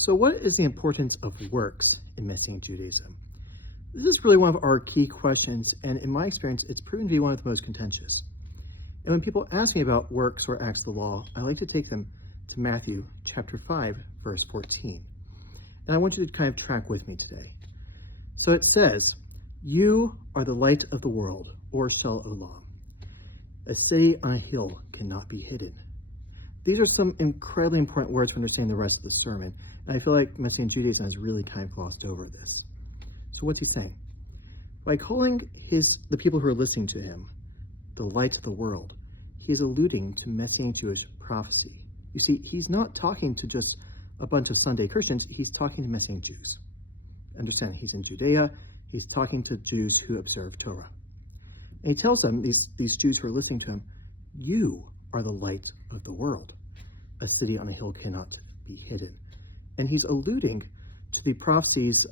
So what is the importance of works in Messianic Judaism? This is really one of our key questions, and in my experience, it's proven to be one of the most contentious. And when people ask me about works or acts of the law, I like to take them to Matthew chapter 5, verse 14. And I want you to kind of track with me today. So it says, "You are the light of the world, or Shel Olam. A city on a hill cannot be hidden." These are some incredibly important words for understanding the rest of the sermon. And I feel like Messianic Judaism has really kind of glossed over this. So what's he saying? By calling the people who are listening to him the light of the world, he is alluding to Messianic Jewish prophecy. You see, he's not talking to just a bunch of Sunday Christians, he's talking to Messianic Jews. Understand, he's in Judea, he's talking to Jews who observe Torah. And he tells them, these Jews who are listening to him, you are the light of the world. A city on a hill cannot be hidden. And he's alluding to the prophecies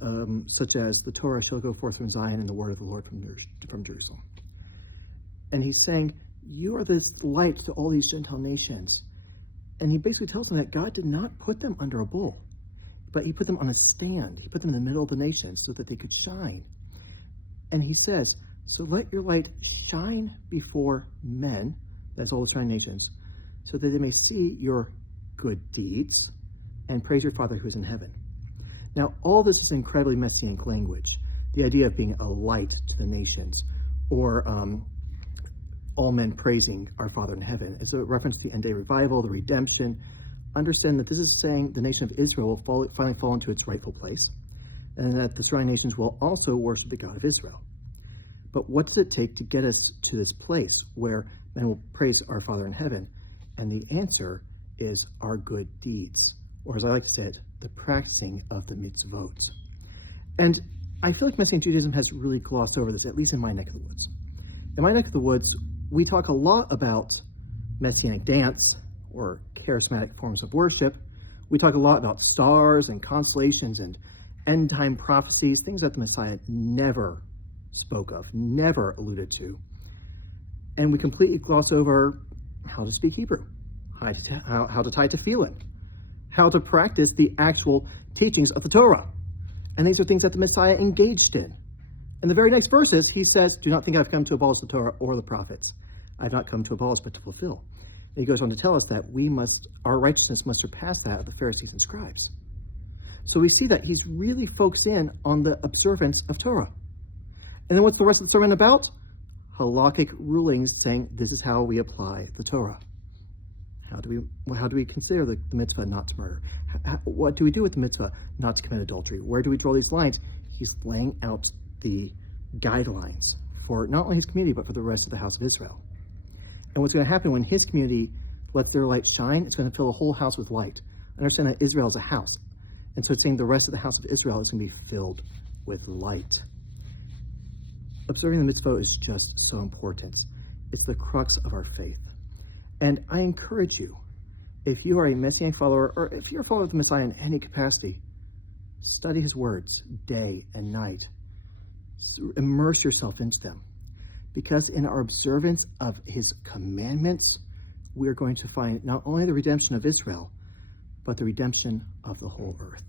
such as the Torah shall go forth from Zion and the word of the Lord from Jerusalem. And he's saying, you are this light to all these Gentile nations. And he basically tells them that God did not put them under a bull, but he put them on a stand. He put them in the middle of the nations so that they could shine. And he says, so let your light shine before men, that's all the surrounding nations, so that they may see your good deeds and praise your Father who is in heaven. Now, all this is incredibly Messianic language. The idea of being a light to the nations, or all men praising our Father in heaven. It's a reference to the end-day revival, the redemption. Understand that this is saying the nation of Israel will finally fall into its rightful place, and that the surrounding nations will also worship the God of Israel. But what does it take to get us to this place where men will praise our Father in heaven? And the answer is our good deeds, or as I like to say it, the practicing of the mitzvot. And I feel like Messianic Judaism has really glossed over this, at least in my neck of the woods. In my neck of the woods, we talk a lot about Messianic dance or charismatic forms of worship. We talk a lot about stars and constellations and end-time prophecies, things that the Messiah never spoke of, never alluded to. And we completely gloss over how to speak Hebrew, how to tie tefillin, how to practice the actual teachings of the Torah. And these are things that the Messiah engaged in. In the very next verses, he says, do not think I've come to abolish the Torah or the prophets. I've not come to abolish, but to fulfill. And he goes on to tell us that our righteousness must surpass that of the Pharisees and scribes. So we see that he's really focused in on the observance of Torah. And then what's the rest of the sermon about? Halakhic rulings saying this is how we apply the Torah. How do we consider the mitzvah not to murder? What do we do with the mitzvah not to commit adultery? Where do we draw these lines? He's laying out the guidelines for not only his community, but for the rest of the house of Israel. And what's going to happen when his community lets their light shine, it's going to fill the whole house with light. Understand that Israel is a house. And so it's saying the rest of the house of Israel is going to be filled with light. Observing the mitzvah is just so important. It's the crux of our faith. And I encourage you, if you are a Messianic follower, or if you're a follower of the Messiah in any capacity, study his words day and night. Immerse yourself into them. Because in our observance of his commandments, we are going to find not only the redemption of Israel, but the redemption of the whole earth.